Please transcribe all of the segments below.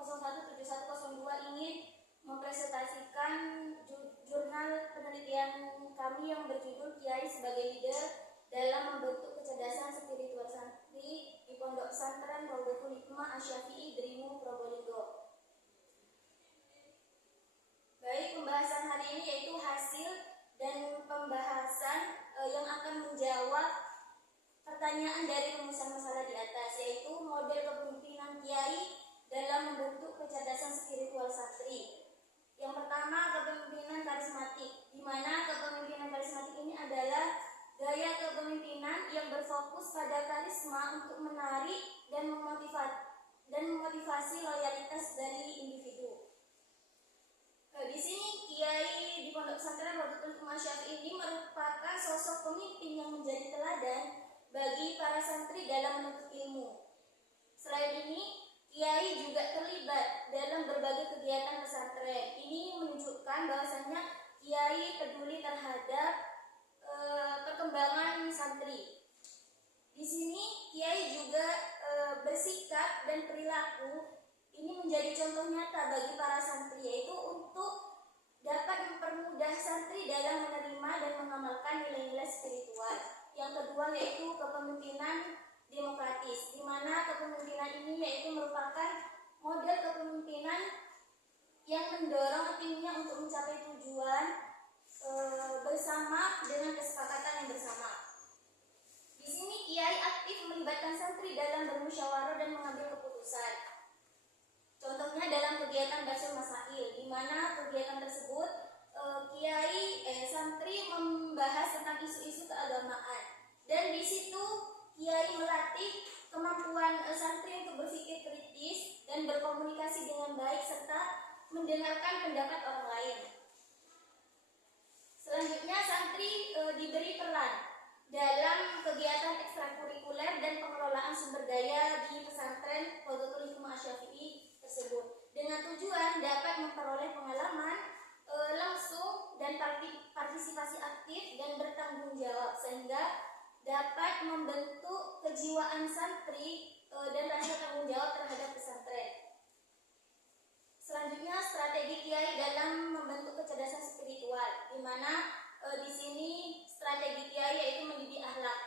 017102 ingin mempresentasikan jurnal penelitian kami yang berjudul Kiai sebagai Leader dalam Membentuk Kecerdasan Spiritual Santri di Pondok Pesantren Raudatul Hikmah Asy-Syafi'i Dringu Probolinggo. Baik, pembahasan hari ini yaitu hasil dan pembahasan yang akan menjawab pertanyaan dari rumusan masalah di atas, yaitu model kepemimpinan kiai dalam membentuk kecerdasan spiritual santri. Yang pertama, kepemimpinan karismatik, di mana kepemimpinan karismatik ini adalah gaya kepemimpinan yang berfokus pada karisma untuk menarik dan memotivasi loyalitas dari individu. Di sini kiai di Pondok Pesantren Raudatul Hikmah Asy-Syafi'i ini merupakan sosok pemimpin yang menjadi teladan bagi para santri dalam menuntut ilmu. Selain ini, kiai juga terlibat dalam berbagai kegiatan pesantren. Ini menunjukkan bahwasannya kiai peduli terhadap perkembangan santri. Di sini kiai juga bersikap dan perilaku ini menjadi contoh nyata bagi para santri, yaitu untuk dapat mempermudah santri dalam menerima dan mengamalkan nilai-nilai spiritual. Yang kedua yaitu kepemimpinan demokratis, di mana kepemimpinan ini yaitu merupakan model kepemimpinan yang mendorong timnya untuk mencapai tujuan bersama dengan kesepakatan yang bersama. Di sini kiai aktif melibatkan santri dalam bermusyawarah dan mengambil keputusan. Contohnya dalam kegiatan Basul Masail, di mana kegiatan tersebut santri membahas tentang isu-isu keagamaan, dan di situ kiai melatih kemampuan santri untuk berpikir kritis dan berkomunikasi dengan baik serta mendengarkan pendapat orang lain. Selanjutnya, santri diberi peran dalam kegiatan ekstrakurikuler dan pengelolaan sumber daya di pesantren Raudatul Hikmah Asy-Syafi'i tersebut, dengan tujuan dapat memperoleh pengalaman langsung dan partisipasi aktif dan bertanggung jawab, sehingga dapat membentuk kejiwaan santri dan rasa tanggung jawab terhadap pesantren. Selanjutnya, strategi kiai dalam membentuk kecerdasan spiritual, di mana di sini strategi kiai yaitu mendidik akhlak,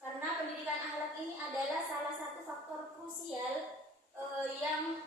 karena pendidikan akhlak ini adalah salah satu faktor krusial yang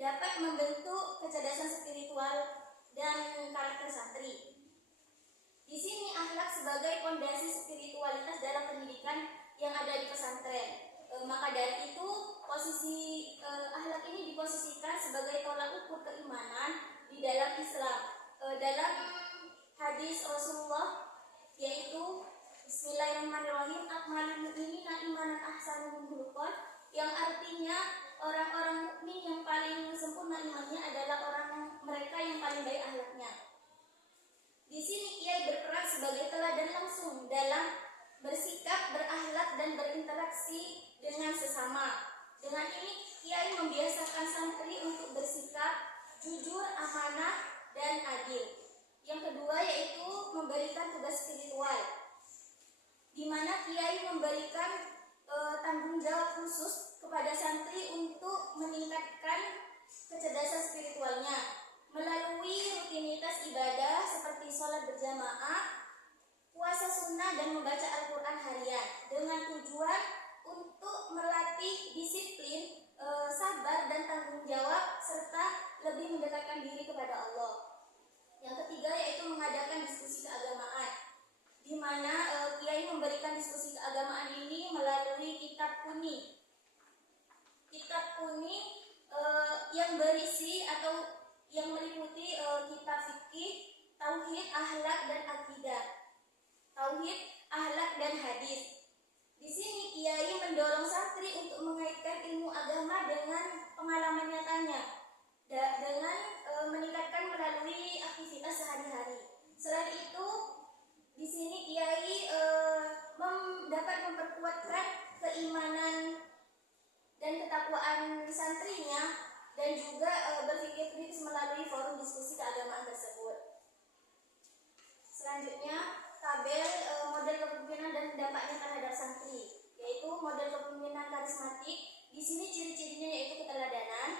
dapat membentuk kecerdasan spiritual dan karakter santri. Di sini akhlak sebagai fondasi spiritualitas dalam pendidikan yang ada di pesantren. Maka dari itu posisi akhlak ini diposisikan sebagai tolak ukur keimanan di dalam Islam. Dalam hadis Rasulullah yaitu Bismillahirrahmanirrahim, akmalul mu'minina imanan ahsanuhum khuluqan, yang artinya orang-orang mukmin yang paling sempurna imannya adalah mereka yang paling baik akhlaknya. Di sini kiai berperan sebagai teladan langsung dalam bersikap, berakhlak dan berinteraksi dengan sesama. Dengan ini kiai membiasakan santri untuk bersikap jujur, amanah dan adil. Yang kedua yaitu memberikan tugas spiritual, di mana kiai memberikan tanggung jawab khusus kepada santri untuk meningkatkan kecerdasan spiritualnya melalui rutinitas ibadah seperti sholat berjamaah, puasa sunnah dan membaca Al-Quran harian, dengan tujuan untuk melatih disiplin, sabar dan tanggung jawab serta lebih mendekatkan diri kepada Allah. Yang ketiga yaitu mengadakan diskusi keagamaan, di mana kiai memberikan diskusi keagamaan ini melalui kitab kuning. Kitab kuning yang berisi atau yang meliputi kitab fikih, tauhid, akhlak dan akidah, tauhid, akhlak dan hadis. Di sini kiai mendorong santri untuk mengaitkan ilmu agama dengan pengalaman nyatanya, dengan meningkatkan melalui aktivitas sehari-hari. Selain itu, di sini kiai dapat memperkuatkan keimanan dan ketakwaan santrinya, dan juga berpikir kritis melalui forum diskusi keagamaan tersebut. Selanjutnya, tabel model kepemimpinan dan dampaknya terhadap santri, yaitu model kepemimpinan karismatik. Di sini ciri-cirinya yaitu keteladanan,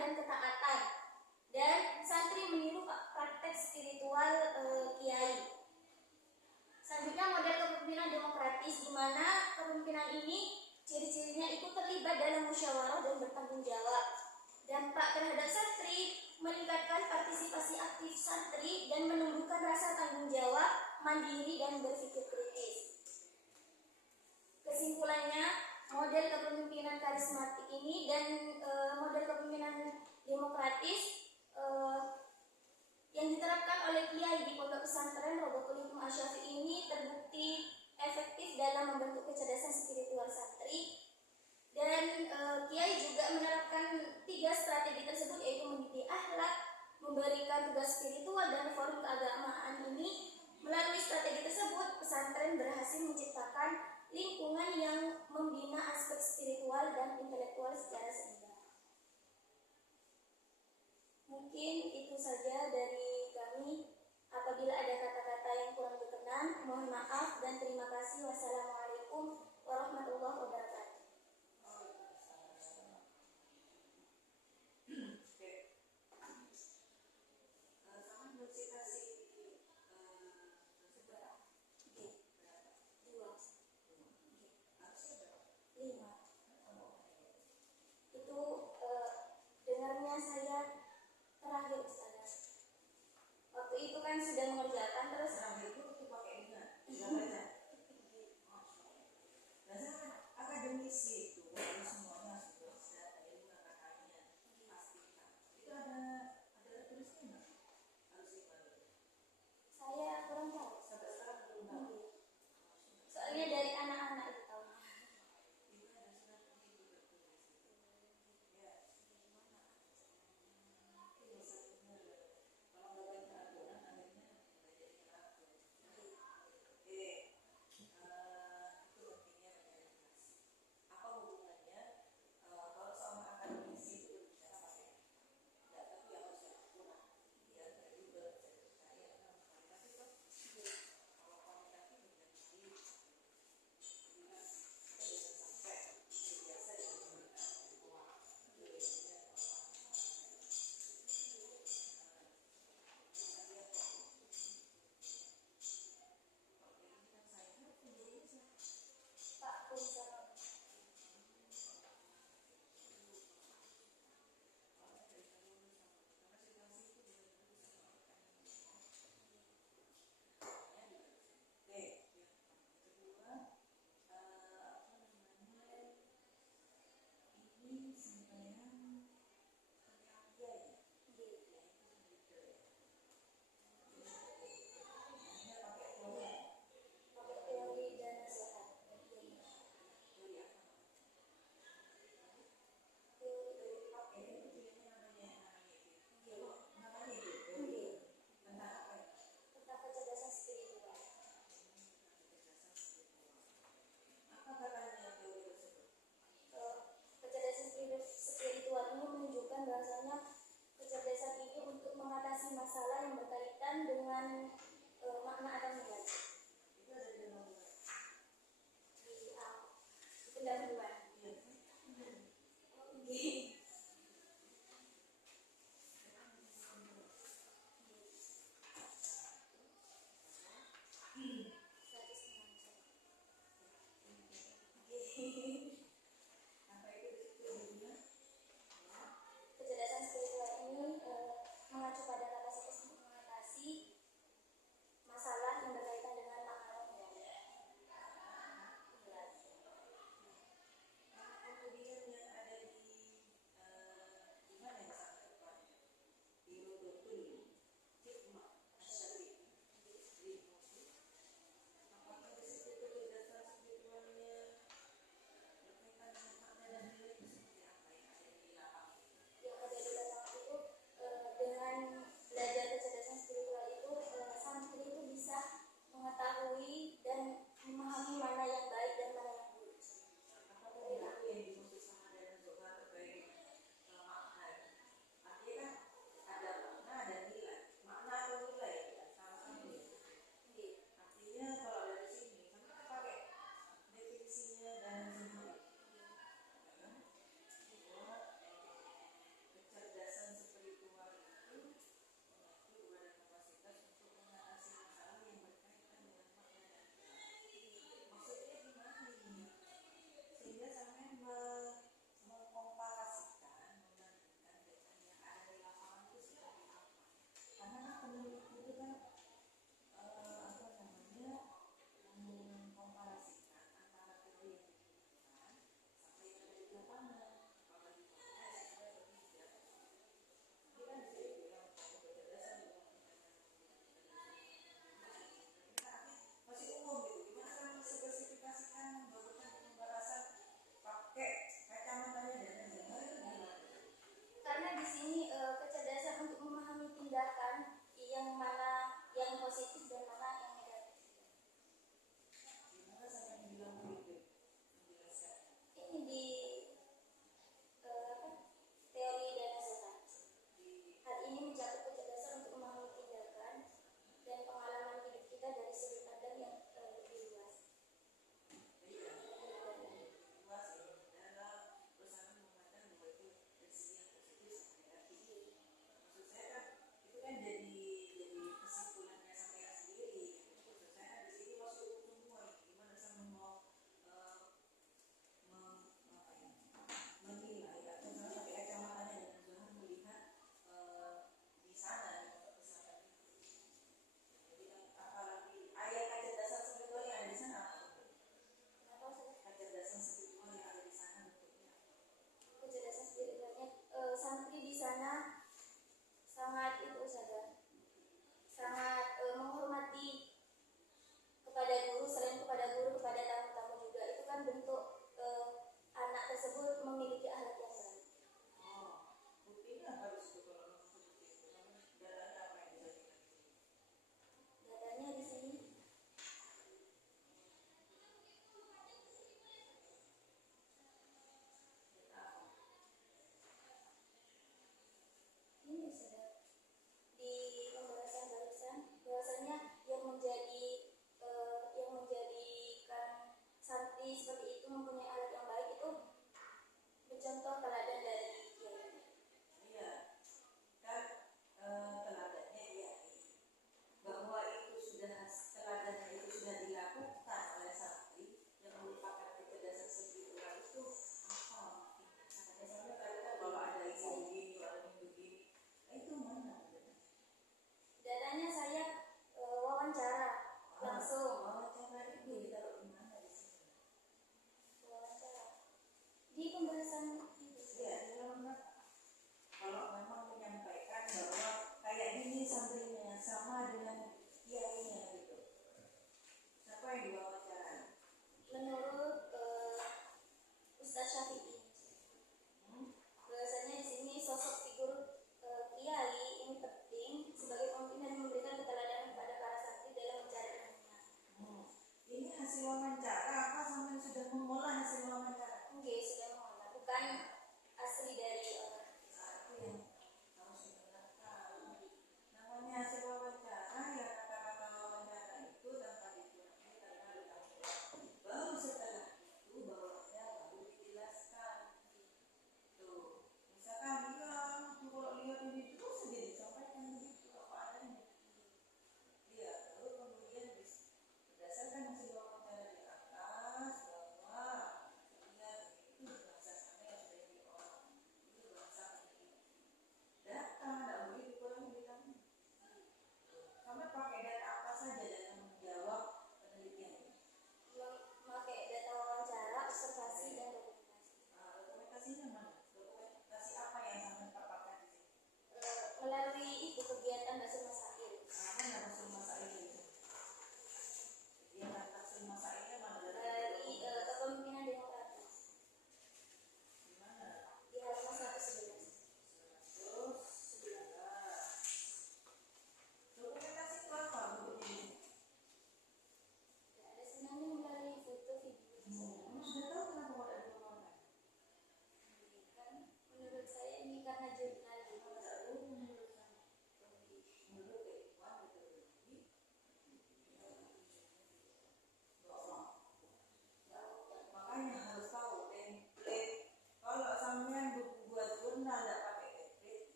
dan ketaatan, dan santri meniru praktek spiritual kiai. Selanjutnya model kepemimpinan demokratis, di mana kepemimpinan ini ciri-cirinya ikut terlibat dalam musyawarah dan bertanggung jawab. Dampak terhadap santri, meningkatkan partisipasi aktif santri dan menumbuhkan rasa tanggung jawab, mandiri dan berpikir kritis. Kesimpulannya, model kepemimpinan karismatik ini dan model kepemimpinan demokratis yang diterapkan oleh kiai di pondok pesantren Rodotul Hikmah Asy-Syafi'i ini terbukti efektif dalam membentuk kecerdasan spiritual santri, dan kiai juga menerapkan 3 strategi tersebut, yaitu mendidik akhlak, memberikan tugas spiritual dan forum keagamaan ini. Melalui strategi tersebut, pesantren berhasil menciptakan lingkungan yang membina aspek spiritual dan intelektual secara seimbang. Mungkin itu saja dari kami. Apabila ada kata-kata yang kurang berkenan, mohon maaf dan terima kasih. Wassalamualaikum warahmatullahi wabarakatuh. Itu dengarnya saya terakhir Ustaz. Waktu itu kan sudah mengerjakan, terus itu pakai baca. Akademisi itu semuanya sudah bisa ilmu kakaknya pastikan. Itu ada tulisnya nggak? Harus gimana? saya kurang tahu. Sampai sekarang belum tahu. Soalnya dari anak-anak itu tahu. Itu ada surat itu tertulis. Ya. Itu satunya. Kalau nggak baca Al-Quran, akhirnya nggak jadi teratur. Itu pentingnya organisasi. Apa hubungannya kalau sama akademisi itu bicara pakai tidak, tapi harus yang kurang ya, kredibel, bisa dipercaya karena kualitas itu kalau kualitatif menjadi kita bisa sampai terbiasa dengan memberikan uang itu biasanya kita lihat kalau ini kan saya kan Indonesia Pak Kunsa. Bahasanya kecerdasan ini untuk mengatasi masalah yang berkaitan dengan makna atau nilai. itu ada di dalam Di pendahuluan. Kecerdasan spiritual ini mengacu pada kata tersebut mengatasi masalah yang berkaitan dengan makna nilai.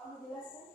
Kamu jelaskan.